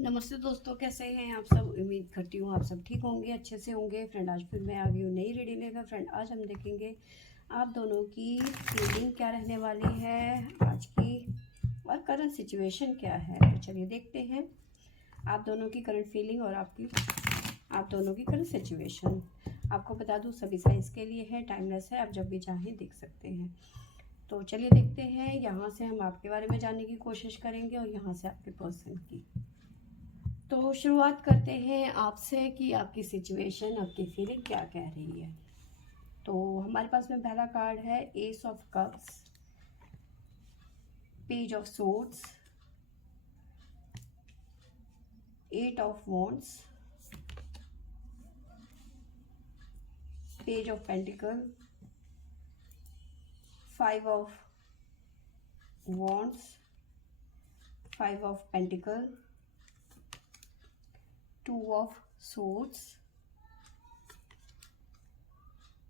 नमस्ते दोस्तों, कैसे हैं आप सब। उम्मीद करती हूँ आप सब ठीक होंगे, अच्छे से होंगे। फ्रेंड, आज फिर मैं आ गई हूँ नई रीडिंग लेकर। फ्रेंड, आज हम देखेंगे आप दोनों की फीलिंग क्या रहने वाली है आज की, और करंट सिचुएशन क्या है। तो चलिए देखते हैं आप दोनों की करंट फीलिंग और आप दोनों की करंट सिचुएशन। आपको बता दूँ, सभी साइज के लिए है, टाइमलेस है, आप जब भी चाहें देख सकते हैं। तो चलिए देखते हैं। यहाँ से हम आपके बारे में जानने की कोशिश करेंगे और यहाँ से आपके पर्सन की। तो शुरुआत करते हैं आपसे कि आपकी सिचुएशन, आपकी फीलिंग क्या कह रही है। तो हमारे पास में पहला कार्ड है ace of cups, page of swords, eight of wands, page of pentacle, five of wands, five of pentacle, two of swords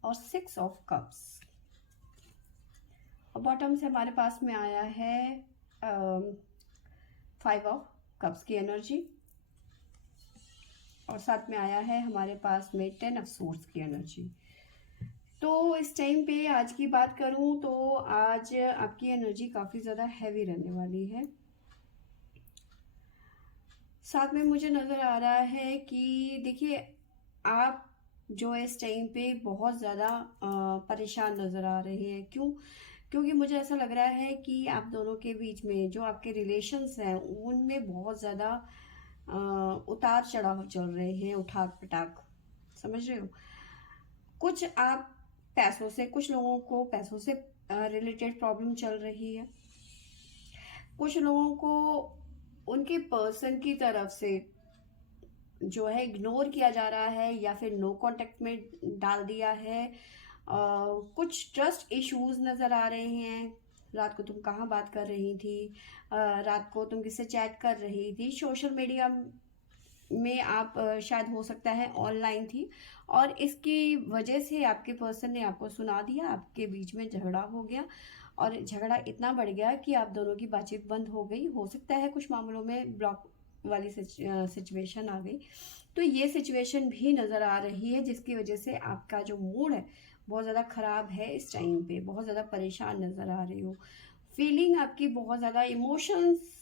और सिक्स ऑफ कप्स। और बॉटम से हमारे पास में आया है फाइव ऑफ कप्स की एनर्जी, और साथ में आया है हमारे पास में टेन ऑफ सोर्ड्स की एनर्जी। तो इस टाइम पे आज की बात करूं तो आज आपकी एनर्जी काफ़ी ज़्यादा हैवी रहने वाली है। साथ में मुझे नज़र आ रहा है कि देखिए, आप जो इस टाइम पे बहुत ज़्यादा परेशान नज़र आ रहे हैं। क्योंकि मुझे ऐसा लग रहा है कि आप दोनों के बीच में जो आपके रिलेशंस हैं उनमें बहुत ज़्यादा उतार चढ़ाव चल रहे हैं, उठाक पटाक, समझ रहे हो। कुछ आप पैसों से, कुछ लोगों को पैसों से रिलेटेड प्रॉब्लम चल रही है। कुछ लोगों को उनके पर्सन की तरफ से जो है इग्नोर किया जा रहा है या फिर नो कांटेक्ट में डाल दिया है। कुछ ट्रस्ट इश्यूज नज़र आ रहे हैं। रात को तुम कहाँ बात कर रही थी, रात को तुम किससे चैट कर रही थी, सोशल मीडिया में आप शायद हो सकता है ऑनलाइन थी, और इसकी वजह से आपके पर्सन ने आपको सुना दिया, आपके बीच में झगड़ा हो गया, और झगड़ा इतना बढ़ गया कि आप दोनों की बातचीत बंद हो गई। हो सकता है कुछ मामलों में ब्लॉक वाली सिचुएशन आ गई। तो ये सिचुएशन भी नज़र आ रही है, जिसकी वजह से आपका जो मूड है बहुत ज़्यादा ख़राब है। इस टाइम पे बहुत ज़्यादा परेशान नज़र आ रही हो। फीलिंग आपकी बहुत ज़्यादा, इमोशंस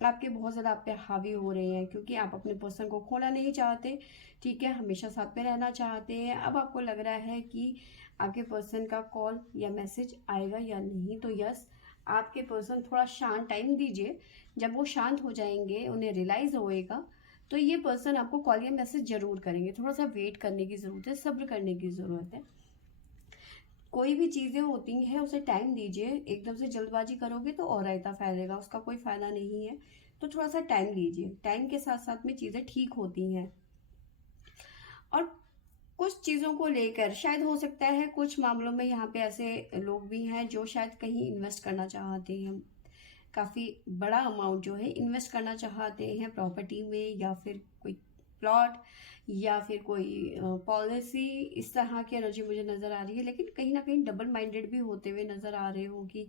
आपके बहुत ज़्यादा आप पे हावी हो रहे हैं, क्योंकि आप अपने पर्सन को खोना नहीं चाहते, ठीक है, हमेशा साथ में रहना चाहते हैं। अब आपको लग रहा है कि आपके पर्सन का कॉल या मैसेज आएगा या नहीं। तो यस, आपके पर्सन थोड़ा शांत टाइम दीजिए। जब वो शांत हो जाएंगे, उन्हें रियलाइज़ होएगा, तो ये पर्सन आपको कॉल या मैसेज ज़रूर करेंगे। थोड़ा सा वेट करने की ज़रूरत है, सब्र करने की ज़रूरत है। कोई भी चीज़ें होती हैं उसे टाइम दीजिए। एकदम से जल्दबाजी करोगे तो और रायता फैलेगा, उसका कोई फ़ायदा नहीं है। तो थोड़ा सा टाइम दीजिए, टाइम के साथ साथ में चीज़ें ठीक होती हैं। और कुछ चीज़ों को लेकर शायद हो सकता है कुछ मामलों में यहाँ पे ऐसे लोग भी हैं जो शायद कहीं इन्वेस्ट करना चाहते हैं, काफ़ी बड़ा अमाउंट जो है इन्वेस्ट करना चाहते हैं प्रॉपर्टी में, या फिर कोई प्लॉट, या फिर कोई पॉलिसी। इस तरह की एनर्जी मुझे नज़र आ रही है। लेकिन कहीं ना कहीं डबल माइंडेड भी होते हुए नज़र आ रहे हो कि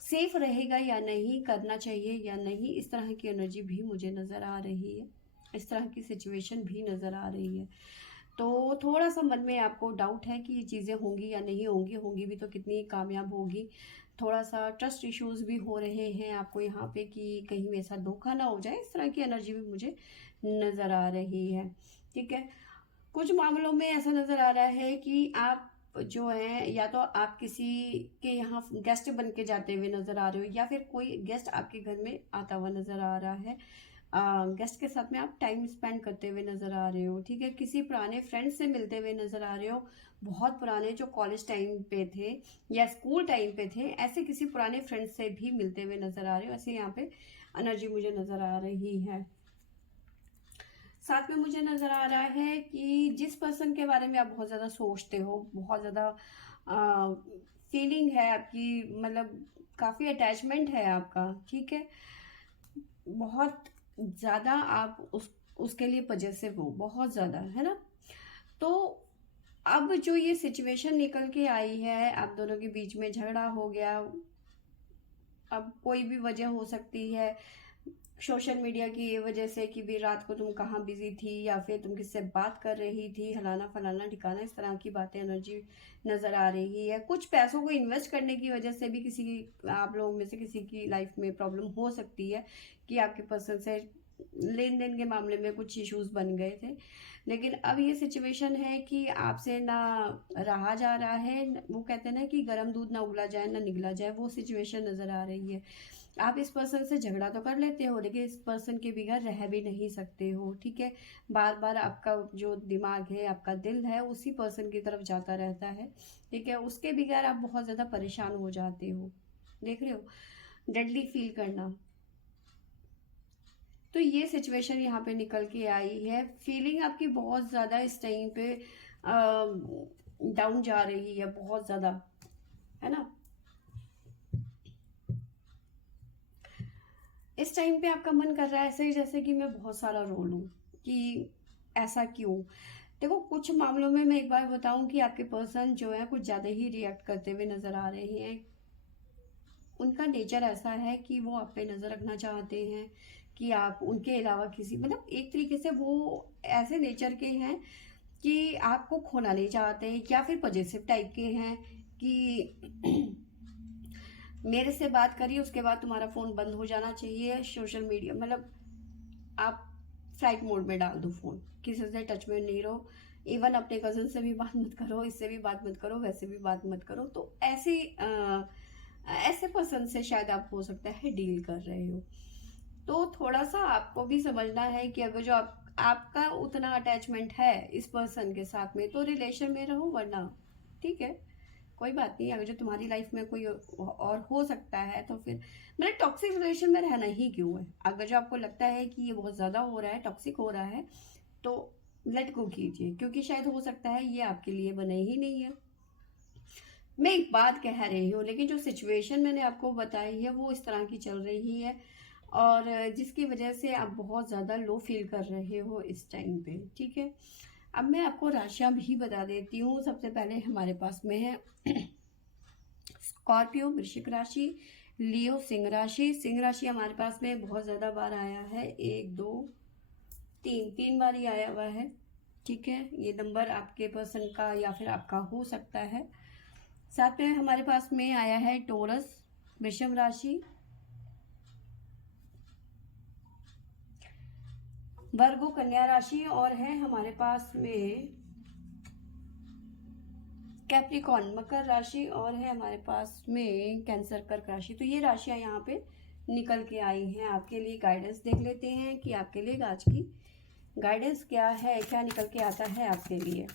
सेफ रहेगा या नहीं, करना चाहिए या नहीं। इस तरह की एनर्जी भी मुझे नज़र आ रही है, इस तरह की सिचुएशन भी नज़र आ रही है। तो थोड़ा सा मन में आपको डाउट है कि ये चीज़ें होंगी या नहीं होंगी, होंगी भी तो कितनी कामयाब होगी। थोड़ा सा ट्रस्ट इश्यूज भी हो रहे हैं आपको यहाँ पे कि कहीं मेरे साथ धोखा ना हो जाए। इस तरह की एनर्जी भी मुझे नज़र आ रही है, ठीक है। कुछ मामलों में ऐसा नज़र आ रहा है कि आप जो है, या तो आप किसी के यहाँ गेस्ट बन के जाते हुए नज़र आ रहे हो, या फिर कोई गेस्ट आपके घर में आता हुआ नज़र आ रहा है। गेस्ट के साथ में आप टाइम स्पेंड करते हुए नज़र आ रहे हो, ठीक है। किसी पुराने फ्रेंड से मिलते हुए नज़र आ रहे हो, बहुत पुराने, जो कॉलेज टाइम पे थे या स्कूल टाइम पे थे, ऐसे किसी पुराने फ्रेंड से भी मिलते हुए नज़र आ रहे हो। ऐसे यहाँ पे एनर्जी मुझे नज़र आ रही है। साथ में मुझे नज़र आ रहा है कि जिस पर्सन के बारे में आप बहुत ज़्यादा सोचते हो, बहुत ज़्यादा फीलिंग है आपकी, मतलब काफ़ी अटैचमेंट है आपका, ठीक है, बहुत ज़्यादा आप उसके लिए पजेसिव हो, बहुत ज़्यादा, है ना। तो अब जो ये सिचुएशन निकल के आई है, आप दोनों के बीच में झगड़ा हो गया। अब कोई भी वजह हो सकती है, सोशल मीडिया की वजह से कि भी रात को तुम कहाँ बिजी थी या फिर तुम किससे बात कर रही थी, हलाना फलाना ठिकाना, इस तरह की बातें एनर्जी नज़र आ रही है। कुछ पैसों को इन्वेस्ट करने की वजह से भी किसी की, आप लोगों में से किसी की लाइफ में प्रॉब्लम हो सकती है कि आपके पर्सन से लेन देन के मामले में कुछ इश्यूज बन गए थे। लेकिन अब ये सिचुएशन है कि आपसे ना रहा जा रहा है, वो कहते हैं ना कि गर्म दूध ना उगला जाए ना निगला जाए, वो सिचुएशन नज़र आ रही है। आप इस पर्सन से झगड़ा तो कर लेते हो लेकिन इस पर्सन के बगैर रह भी नहीं सकते हो, ठीक है। बार बार आपका जो दिमाग है, आपका दिल है, उसी पर्सन की तरफ जाता रहता है, ठीक है। उसके बगैर आप बहुत ज़्यादा परेशान हो जाते हो, देख रहे हो, डेडली फील करना। तो ये सिचुएशन यहाँ पे निकल के आई है। फीलिंग आपकी बहुत ज़्यादा इस टाइम पे डाउन जा रही है, बहुत ज़्यादा, है ना। इस टाइम पे आपका मन कर रहा है ऐसे ही जैसे कि मैं बहुत सारा रो लूं, कि ऐसा क्यों। देखो, कुछ मामलों में मैं एक बार बताऊं कि आपके पर्सन जो है कुछ ज़्यादा ही रिएक्ट करते हुए नज़र आ रहे हैं। उनका नेचर ऐसा है कि वो आप पे नज़र रखना चाहते हैं, कि आप उनके अलावा किसी, मतलब एक तरीके से वो ऐसे नेचर के हैं कि आपको खोना नहीं चाहते, या फिर पॉजिटिव टाइप के हैं कि मेरे से बात करिए उसके बाद तुम्हारा फ़ोन बंद हो जाना चाहिए, सोशल मीडिया मतलब आप फ्लाइट मोड में डाल दो फ़ोन, किसी से टच में नहीं रहो, इवन अपने कज़न से भी बात मत करो, इससे भी बात मत करो, वैसे भी बात मत करो। तो ऐसे ऐसे पर्सन से शायद आप हो सकता है डील कर रहे हो। तो थोड़ा सा आपको भी समझना है कि अगर जो आपका उतना अटैचमेंट है इस पर्सन के साथ में, तो रिलेशन में रहो, वरना ठीक है, कोई बात नहीं। अगर जो तुम्हारी लाइफ में कोई और हो सकता है तो फिर, मतलब टॉक्सिक रिलेशन में रहना ही क्यों है। अगर जो आपको लगता है कि ये बहुत ज़्यादा हो रहा है, टॉक्सिक हो रहा है, तो लेट गो कीजिए, क्योंकि शायद हो सकता है ये आपके लिए बने ही नहीं है। मैं एक बात कह रही हूँ, लेकिन जो सिचुएशन मैंने आपको बताई है वो इस तरह की चल रही है, और जिसकी वजह से आप बहुत ज़्यादा लो फील कर रहे हो इस टाइम पे, ठीक है। अब मैं आपको राशियाँ भी बता देती हूँ। सबसे पहले हमारे पास में है स्कॉर्पियो, वृश्चिक राशि, लियो, सिंह राशि। सिंह राशि हमारे पास में बहुत ज़्यादा बार आया है, एक दो तीन, तीन बार ही आया हुआ है, ठीक है। ये नंबर आपके पर्सन का या फिर आपका हो सकता है। साथ में हमारे पास में आया है टोरस, वृषभ राशि, वर्गो, कन्या राशि, और है हमारे पास में कैप्रिकॉन, मकर राशि, और है हमारे पास में कैंसर, कर्क राशि। तो ये राशियां यहाँ पे निकल के आई हैं आपके लिए। गाइडेंस देख लेते हैं कि आपके लिए आज की गाइडेंस क्या है, क्या निकल के आता है आपके लिए।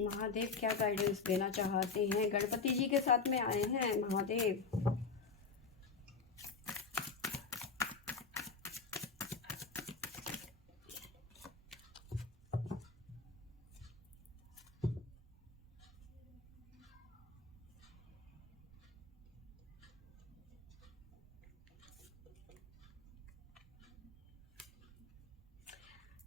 महादेव क्या गाइडेंस देना चाहते हैं, गणपति जी के साथ में आए हैं महादेव।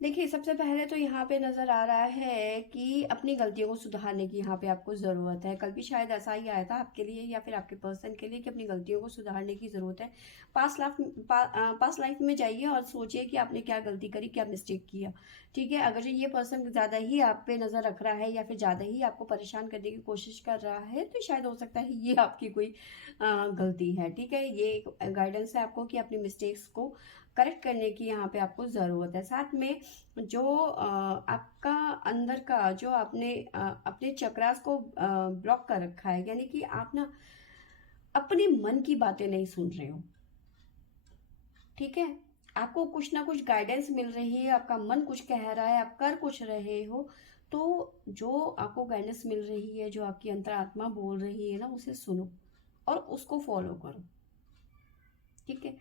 देखिए, सबसे पहले तो यहाँ पे नज़र आ रहा है कि अपनी गलतियों को सुधारने की यहाँ पे आपको ज़रूरत है। कल भी शायद ऐसा ही आया था आपके लिए या फिर आपके पर्सन के लिए कि अपनी गलतियों को सुधारने की ज़रूरत है। पास्ट लाइफ में जाइए और सोचिए कि आपने क्या गलती करी, क्या मिस्टेक किया, ठीक है। अगर ये पर्सन ज़्यादा ही आप पे नज़र रख रहा है या फिर ज़्यादा ही आपको परेशान करने की कोशिश कर रहा है, तो शायद हो सकता है ये आपकी कोई गलती है, ठीक है। ये गाइडेंस है आपको कि अपनी मिस्टेक्स को करेक्ट करने की यहाँ पे आपको ज़रूरत है। साथ में जो आपका अंदर का जो आपने अपने चक्रास को ब्लॉक कर रखा है, यानी कि आप ना अपने मन की बातें नहीं सुन रहे हो, ठीक है। आपको कुछ ना कुछ गाइडेंस मिल रही है, आपका मन कुछ कह रहा है, आप कर कुछ रहे हो, तो जो आपको गाइडेंस मिल रही है, जो आपकी अंतरात्मा बोल रही है ना, उसे सुनो और उसको फॉलो करो, ठीक है।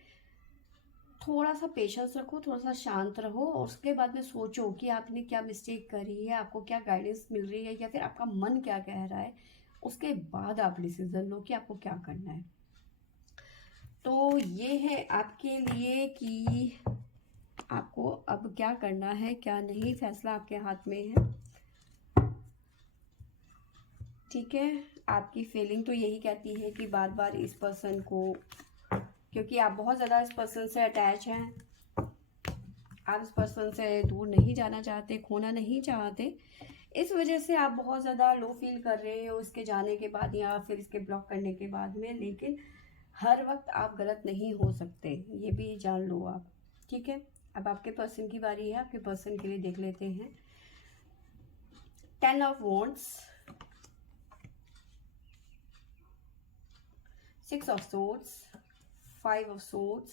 थोड़ा सा पेशेंस रखो, थोड़ा सा शांत रहो, और उसके बाद में सोचो कि आपने क्या मिस्टेक करी है, आपको क्या गाइडेंस मिल रही है या फिर आपका मन क्या कह रहा है। उसके बाद आप डिसीजन लो कि आपको क्या करना है। तो ये है आपके लिए कि आपको अब क्या करना है, क्या नहीं, फैसला आपके हाथ में है, ठीक है, आपकी फीलिंग तो यही कहती है कि बार बार इस पर्सन को, क्योंकि आप बहुत ज़्यादा इस पर्सन से अटैच हैं, आप इस पर्सन से दूर नहीं जाना चाहते, खोना नहीं चाहते, इस वजह से आप बहुत ज़्यादा लो फील कर रहे हो इसके जाने के बाद या फिर इसके ब्लॉक करने के बाद में। लेकिन हर वक्त आप गलत नहीं हो सकते, ये भी जान लो आप। ठीक है, अब आपके पर्सन की बारी है, आपके पर्सन के लिए देख लेते हैं। 10 of wands, 6 of swords, 5 of swords,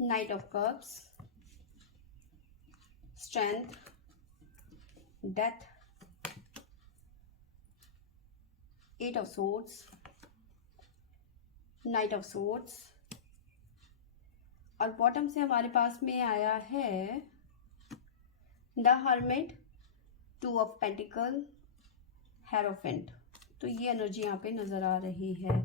night of cups, strength, death, 8 of swords, night of swords, और बॉटम से हमारे पास में आया है the hermit, 2 of pentacle, hierophant. तो ये एनर्जी यहाँ पे नजर आ रही है।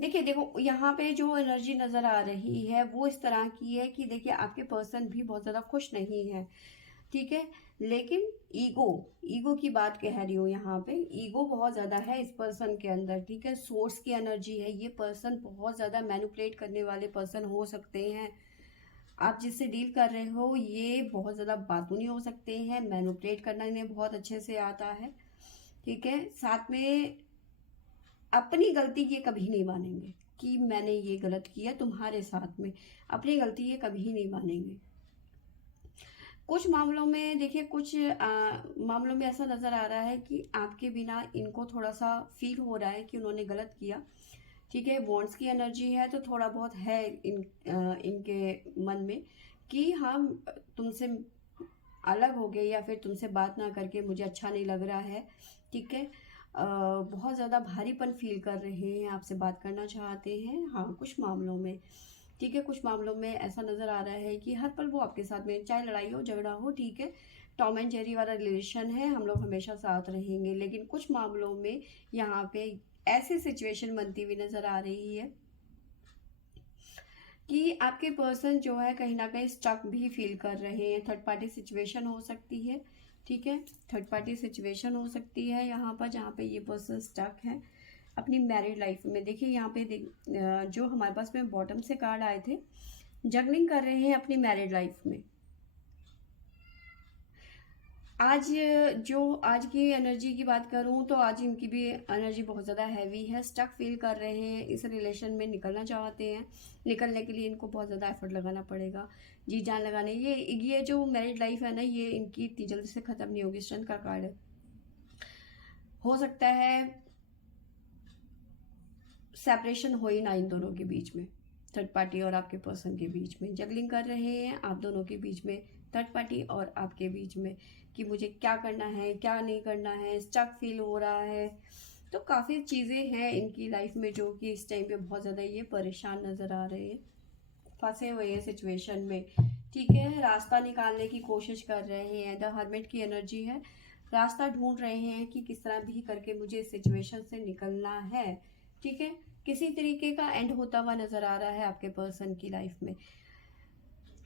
देखिए, देखो यहाँ पे जो एनर्जी नजर आ रही है वो इस तरह की है कि देखिए आपके पर्सन भी बहुत ज़्यादा खुश नहीं है, ठीक है, लेकिन ईगो की बात कह रही हूँ यहाँ पे। ईगो बहुत ज़्यादा है इस पर्सन के अंदर, ठीक है, सोर्स की एनर्जी है। ये पर्सन बहुत ज़्यादा मैनिपुलेट करने वाले पर्सन हो सकते हैं। आप जिससे डील कर रहे हो ये बहुत ज़्यादा बातूनी हो सकते हैं, मैनिपुलेट करना इन्हें बहुत अच्छे से आता है, ठीक है। साथ में अपनी गलती ये कभी नहीं मानेंगे कि मैंने ये गलत किया तुम्हारे साथ में, अपनी गलती ये कभी नहीं मानेंगे। कुछ मामलों में देखिए, कुछ मामलों में ऐसा नज़र आ रहा है कि आपके बिना इनको थोड़ा सा फील हो रहा है कि उन्होंने गलत किया, ठीक है। वॉन्ड्स की एनर्जी है तो थोड़ा बहुत है इनके मन में कि हम तुमसे अलग हो गए या फिर तुमसे बात ना करके मुझे अच्छा नहीं लग रहा है, ठीक है। बहुत ज़्यादा भारीपन फील कर रहे हैं, आपसे बात करना चाहते हैं, हाँ कुछ मामलों में, ठीक है। कुछ मामलों में ऐसा नज़र आ रहा है कि हर पल वो आपके साथ में, चाहे लड़ाई हो झगड़ा हो, ठीक है, टॉम एंड जेरी वाला रिलेशन है, हम लोग हमेशा साथ रहेंगे। लेकिन कुछ मामलों में यहाँ पे ऐसी सिचुएशन बनती हुई नज़र आ रही है कि आपके पर्सन जो है कहीं ना कहीं स्टक भी फील कर रहे हैं। थर्ड पार्टी सिचुएशन हो सकती है, ठीक है, थर्ड पार्टी सिचुएशन हो सकती है यहाँ पर, जहाँ पे ये पर्सन स्टक है अपनी मैरिड लाइफ में। देखिए यहाँ पे जो हमारे पास में बॉटम से कार्ड आए थे, जगलिंग कर रहे हैं अपनी मैरिड लाइफ में। आज आज की एनर्जी की बात करूं तो आज इनकी भी एनर्जी बहुत ज़्यादा हैवी है, स्टक फील कर रहे हैं, इस रिलेशन में निकलना चाहते हैं। निकलने के लिए इनको बहुत ज़्यादा एफर्ट लगाना पड़ेगा, जी जान लगाने। ये जो मैरिड लाइफ है ना, ये इनकी इतनी जल्दी से ख़त्म नहीं होगी। स्ट्रेंथ का कार्ड है, हो सकता है सेपरेशन हो ही ना इन दोनों के बीच में, थर्ड पार्टी और आपके पर्सन के बीच में। जगलिंग कर रहे हैं आप दोनों के बीच में, थर्ड पार्टी और आपके बीच में, कि मुझे क्या करना है क्या नहीं करना है, स्टक फील हो रहा है। तो काफ़ी चीज़ें हैं इनकी लाइफ में जो कि इस टाइम पे बहुत ज़्यादा ये परेशान नज़र आ रहे हैं, फंसे हुए हैं सिचुएशन में, ठीक है। रास्ता निकालने की कोशिश कर रहे हैं, द हर्मिट की एनर्जी है, रास्ता ढूंढ रहे हैं कि किस तरह भी करके मुझे इस सिचुएशन से निकलना है, ठीक है। किसी तरीके का एंड होता हुआ नज़र आ रहा है आपके पर्सन की लाइफ में।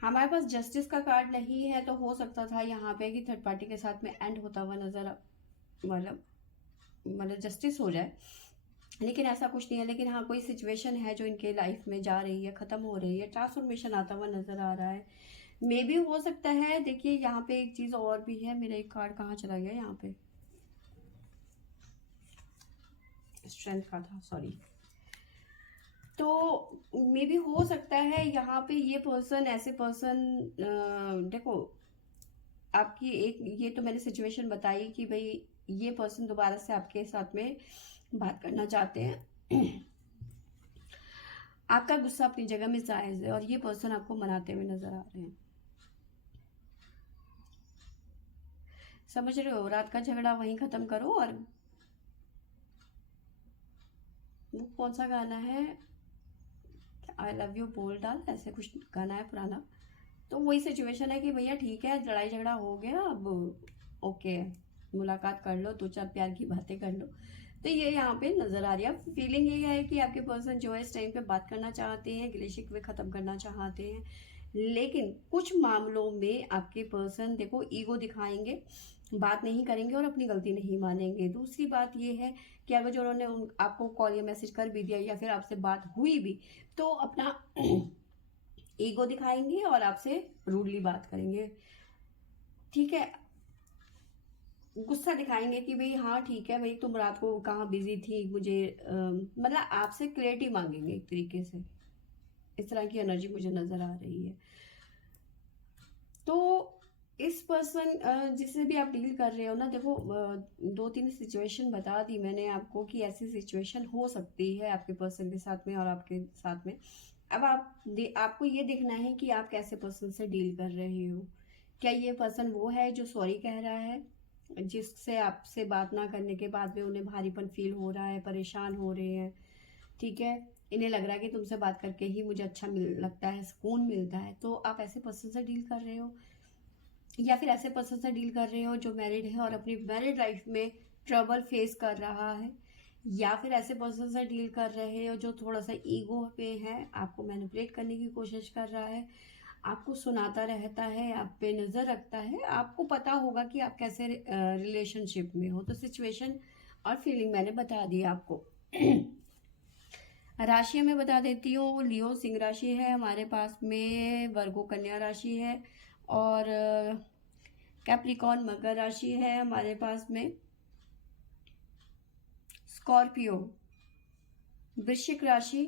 हमारे पास जस्टिस का कार्ड नहीं है, तो हो सकता था यहाँ पे कि थर्ड पार्टी के साथ में एंड होता हुआ नजर, मतलब जस्टिस हो जाए, लेकिन ऐसा कुछ नहीं है। लेकिन हाँ, कोई सिचुएशन है जो इनके लाइफ में जा रही है, ख़त्म हो रही है, ट्रांसफॉर्मेशन आता हुआ नज़र आ रहा है, मे भी हो सकता है। देखिए यहाँ पे एक चीज़ और भी है, मेरा एक कार्ड कहाँ चला गया, यहाँ पे स्ट्रेंथ का था, सॉरी। तो मे भी हो सकता है यहाँ पे ये पर्सन, ऐसे पर्सन, देखो आपकी एक, ये तो मैंने सिचुएशन बताई कि भाई ये पर्सन दोबारा से आपके साथ में बात करना चाहते हैं। आपका गुस्सा अपनी जगह में जायज़ है और ये पर्सन आपको मनाते हुए नजर आ रहे हैं, समझ रहे हो। रात का झगड़ा वहीं ख़त्म करो। और वो कौन सा गाना है, आई लव यू बोल डाल, ऐसे कुछ गाना है पुराना। तो वही सिचुएशन है कि भैया ठीक है, लड़ाई झगड़ा हो गया, अब ओके, मुलाकात कर लो, दो चार प्यार की बातें कर लो। तो ये यहाँ पे नज़र आ रही है। फीलिंग ये है कि आपके पर्सन जो है इस टाइम पे बात करना चाहते हैं, गिले शिकवे ख़त्म करना चाहते हैं, लेकिन कुछ मामलों में आपके पर्सन देखो ईगो दिखाएंगे, बात नहीं करेंगे और अपनी गलती नहीं मानेंगे। दूसरी बात ये है कि अगर जो उन्होंने आपको कॉल या मैसेज कर भी दिया या फिर आपसे बात हुई भी, तो अपना ईगो दिखाएंगे और आपसे रूडली बात करेंगे, ठीक है। गुस्सा दिखाएंगे कि भाई हाँ ठीक है भाई, तुम रात को कहाँ बिजी थी, मुझे मतलब आपसे क्लैरिटी मांगेंगे एक तरीके से। इस तरह की एनर्जी मुझे नजर आ रही है। तो इस पर्सन जिससे भी आप डील कर रहे हो ना, देखो 2-3 सिचुएशन बता दी मैंने आपको कि ऐसी सिचुएशन हो सकती है आपके पर्सन के साथ में और आपके साथ में। अब आपको ये देखना है कि आप कैसे पर्सन से डील कर रहे हो। क्या ये पर्सन वो है जो सॉरी कह रहा है, जिससे आपसे बात ना करने के बाद में उन्हें भारीपन फील हो रहा है, परेशान हो रहे हैं, ठीक है, इन्हें लग रहा है कि तुमसे बात करके ही मुझे अच्छा लगता है, सुकून मिलता है, तो आप ऐसे पर्सन से डील कर रहे हो। या फिर ऐसे पर्सन से डील कर रहे हो जो मैरिड है और अपनी मैरिड लाइफ में ट्रबल फेस कर रहा है। या फिर ऐसे पर्सन से डील कर रहे हो जो थोड़ा सा ईगो पे है, आपको मैनिपुलेट करने की कोशिश कर रहा है, आपको सुनाता रहता है, आप पे नज़र रखता है। आपको पता होगा कि आप कैसे रिलेशनशिप में हो। तो सिचुएशन और फीलिंग मैंने बता दी आपको। राशि में बता देती हूँ, लियो सिंह राशि है हमारे पास में, वर्गो कन्या राशि है, और कैप्रिकॉन मकर राशि है हमारे पास में, स्कॉर्पियो वृश्चिक राशि,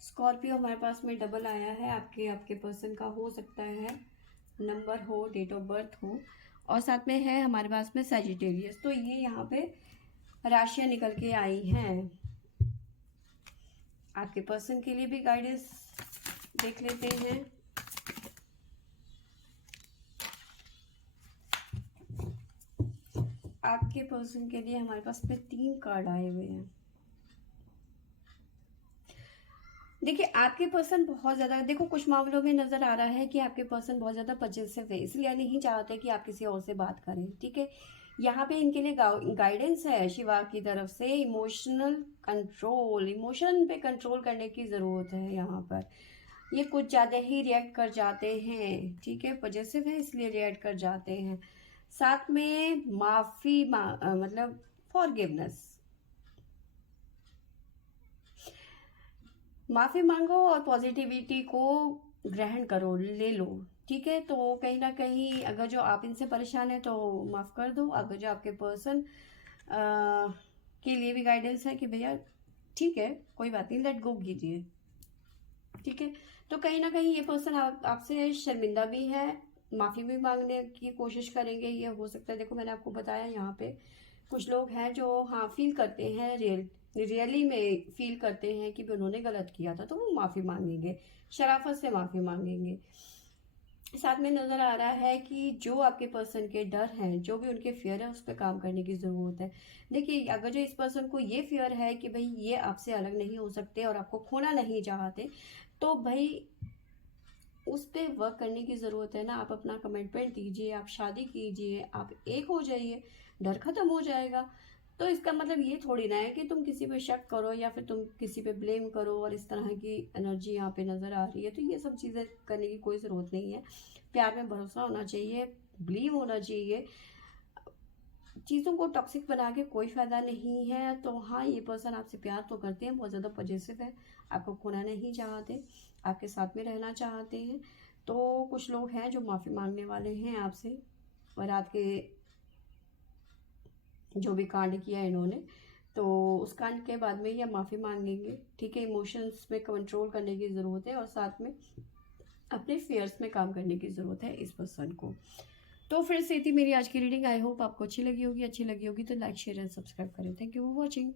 स्कॉर्पियो हमारे पास में डबल आया है, आपके पर्सन का हो सकता है नंबर हो, डेट ऑफ बर्थ हो, और साथ में है हमारे पास में सैजिटेरियस। तो ये यहाँ पे राशियां निकल के आई हैं। आपके पर्सन के लिए भी गाइडेंस देख लेते हैं। आपके पर्सन के लिए हमारे पास में 3 कार्ड आए हुए हैं। देखिए आपके पर्सन बहुत ज़्यादा, देखो कुछ मामलों में नज़र आ रहा है कि आपके पर्सन बहुत ज़्यादा पजेसिव है, इसलिए नहीं चाहते कि आप किसी और से बात करें, ठीक है। यहाँ पे इनके लिए गाइडेंस है शिवा की तरफ से, इमोशनल कंट्रोल, इमोशन पे कंट्रोल करने की ज़रूरत है। यहाँ पर ये कुछ ज़्यादा ही रिएक्ट कर जाते हैं, ठीक है, पजेसिव है इसलिए रिएक्ट कर जाते हैं। साथ में माफ़ी मतलब फॉरगिवनेस, माफ़ी मांगो और पॉजिटिविटी को ग्रहण करो, ले लो, ठीक है। तो कहीं ना कहीं अगर जो आप इनसे परेशान है तो माफ़ कर दो। अगर जो आपके पर्सन के लिए भी गाइडेंस है कि भैया ठीक है कोई बात नहीं, लेट गो कीजिए, ठीक है। तो कहीं ना कहीं ये पर्सन आपसे शर्मिंदा भी है, माफ़ी भी मांगने की कोशिश करेंगे, ये हो सकता है। देखो मैंने आपको बताया यहाँ पे कुछ लोग हैं जो हाँ फील करते हैं, रियली में फील करते हैं कि उन्होंने गलत किया था, तो वो माफ़ी मांगेंगे, शराफत से माफ़ी मांगेंगे। साथ में नज़र आ रहा है कि जो आपके पर्सन के डर हैं, जो भी उनके फियर है, उस पर काम करने की ज़रूरत है। देखिए अगर जो इस पर्सन को ये फियर है कि भाई ये आपसे अलग नहीं हो सकते और आपको खोना नहीं चाहते, तो भाई उस पर वर्क करने की ज़रूरत है ना। आप अपना कमिटमेंट दीजिए, आप शादी कीजिए, आप एक हो जाइए, डर खत्म हो जाएगा। तो इसका मतलब ये थोड़ी ना है कि तुम किसी पे शक करो या फिर तुम किसी पे ब्लेम करो, और इस तरह की एनर्जी यहाँ पे नज़र आ रही है। तो ये सब चीज़ें करने की कोई ज़रूरत नहीं है। प्यार में भरोसा होना चाहिए, बिलीव होना चाहिए। चीज़ों को टॉक्सिक बना के कोई फ़ायदा नहीं है। तो हाँ ये पर्सन आपसे प्यार तो करते हैं, बहुत ज़्यादा पॉजिटिव है, आपको खोना नहीं चाहते, आपके साथ में रहना चाहते हैं। तो कुछ लोग हैं जो माफ़ी मांगने वाले हैं आपसे, और रात के जो भी कांड किया इन्होंने, तो उस कांड के बाद में ये माफ़ी मांगेंगे, ठीक है। इमोशंस में कंट्रोल करने की ज़रूरत है और साथ में अपने फेयर्स में काम करने की ज़रूरत है इस पर्सन को। तो फिर से थी मेरी आज की रीडिंग। आई होप आपको अच्छी लगी होगी। अच्छी लगी होगी तो लाइक शेयर एंड सब्सक्राइब करें। Thank you for watching.